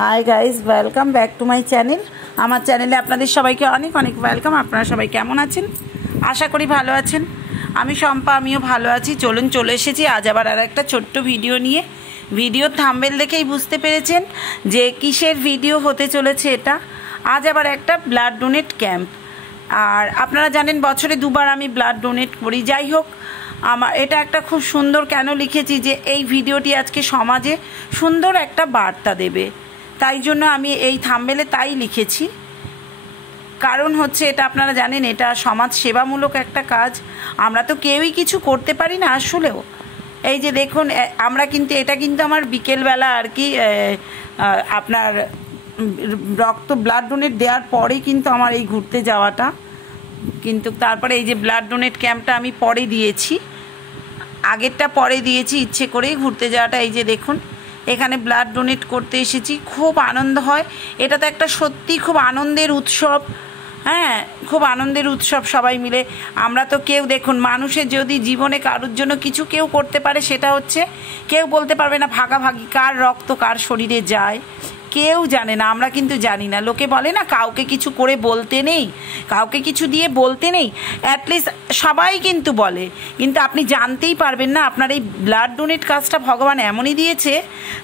Hi guys, welcome back to my channel. আমার চ্যানেলে আপনাদের সবাইকে অনেক অনেক ওয়েলকাম। আপনারা সবাই কেমন আছেন? আশা করি ভালো আছেন। আমি শম্পা, আমিও ভালো আছি। চলে এসেছি আজ আবার আর একটা ছোট্ট ভিডিও নিয়ে। ভিডিওর থাম্বনেল দেখেই বুঝতে পেরেছেন যে কিসের ভিডিও হতে চলেছে এটা। আজ আবার একটা ব্লাড ডোনেট ক্যাম্প। আর আপনারা জানেন বছরে দুবার আমি ব্লাড ডোনেট করি। যাই হোক, আমার এটা একটা খুব সুন্দর, কেন লিখেছি যে এই ভিডিওটি আজকে সমাজে সুন্দর একটা বার্তা দেবে, তাই জন্য আমি এই থাম্বনেলে তাই লিখেছি। কারণ হচ্ছে এটা আপনারা জানেন এটা সমাজ সেবামূলক একটা কাজ। আমরা তো কেউই কিছু করতে পারি না আসলেও। এই যে দেখুন, আমরা কিন্তু এটা কিন্তু আমার বিকেলবেলা আর কি আপনার ব্লাড ডোনেট দেওয়ার পরেই কিন্তু আমার এই ঘুরতে যাওয়াটা। কিন্তু তারপরে এই যে ব্লাড ডোনেট ক্যাম্পটা আমি পরে দিয়েছি, আগেরটা পরে দিয়েছি ইচ্ছে করেই ঘুরতে যাওয়াটা। এই যে দেখুন, এখানে ব্লাড ডোনেট করতে এসেছি, খুব আনন্দ হয়। এটা তো একটা সত্যি খুব আনন্দের উৎসব। হ্যাঁ, খুব আনন্দের উৎসব। সবাই মিলে আমরা তো কেউ, দেখুন, মানুষের যদি জীবনে কারোর জন্য কিছু কেউ করতে পারে, সেটা হচ্ছে কেউ বলতে পারবে না ভাগাভাগি কার রক্ত কার শরীরে যায়, কেউ জানে না। আমরা কিন্তু জানি না। লোকে বলে না কাউকে কিছু করে বলতে নেই, কাউকে কিছু দিয়ে বলতে নেই, অ্যাটলিস্ট সবাই কিন্তু বলে, কিন্তু আপনি জানতেই পারবেন না। আপনার এই ব্লাড ডোনেট কাজটা ভগবান এমনই দিয়েছে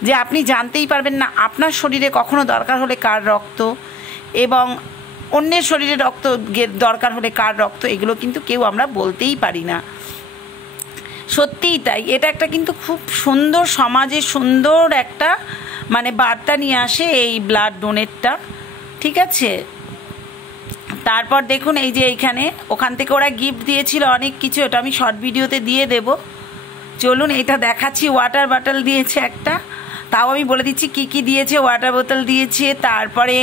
যে আপনি জানতেই পারবেন না আপনার শরীরে কখনো দরকার হলে কার রক্ত, এবং অন্যের শরীরে রক্ত দরকার হলে কার রক্ত, এগুলো কিন্তু কেউ আমরা বলতেই পারি না। সত্যিই তাই। এটা একটা কিন্তু খুব সুন্দর, সমাজে সুন্দর একটা মানে বার্তা নিয়ে আসে এই ব্লাড ডোনেটটা। ঠিক আছে, তারপর দেখুন এই যে এইখানে ওখান থেকে ওরা গিফট দিয়েছিল অনেক কিছু, এটা আমি শর্ট ভিডিওতে দিয়ে দেব। চলুন এটা দেখাচ্ছি। ওয়াটার বটল দিয়েছে একটা, তাও আমি বলে দিচ্ছি কি কি দিয়েছে। ওয়াটার বোতল দিয়েছে, তারপরে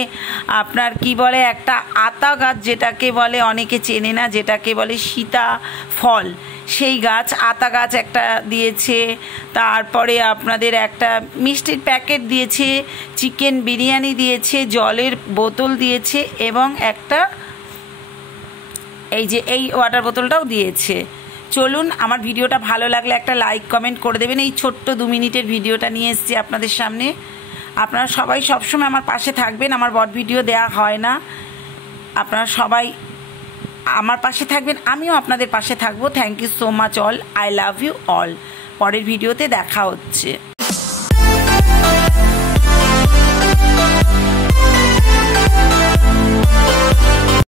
আপনার কি বলে একটা আতা গাছ, যেটাকে বলে অনেকে চেনে না, যেটাকে বলে সীতা ফল, সেই গাছ, আতা গাছ একটা দিয়েছে। তারপরে আপনাদের একটা মিষ্টির প্যাকেট দিয়েছে, চিকেন বিরিয়ানি দিয়েছে, জলের বোতল দিয়েছে, এবং একটা এই যে এই ওয়াটার বোতলটাও দিয়েছে। চলুন, আমার ভিডিওটা ভালো লাগলে একটা লাইক কমেন্ট করে দেবেন। এই ছোট্ট 2 মিনিটের ভিডিওটা নিয়ে এসেছি আপনাদের সামনে। আপনারা সবাই সবসময় আমার পাশে থাকবেন। আমার বড় ভিডিও দেয়া হয় না, আপনারা সবাই আমার পাশে থাকবেন, আমিও আপনাদের পাশে থাকবো। Thank you so much all. I love you all. পরের ভিডিওতে দেখা হচ্ছে।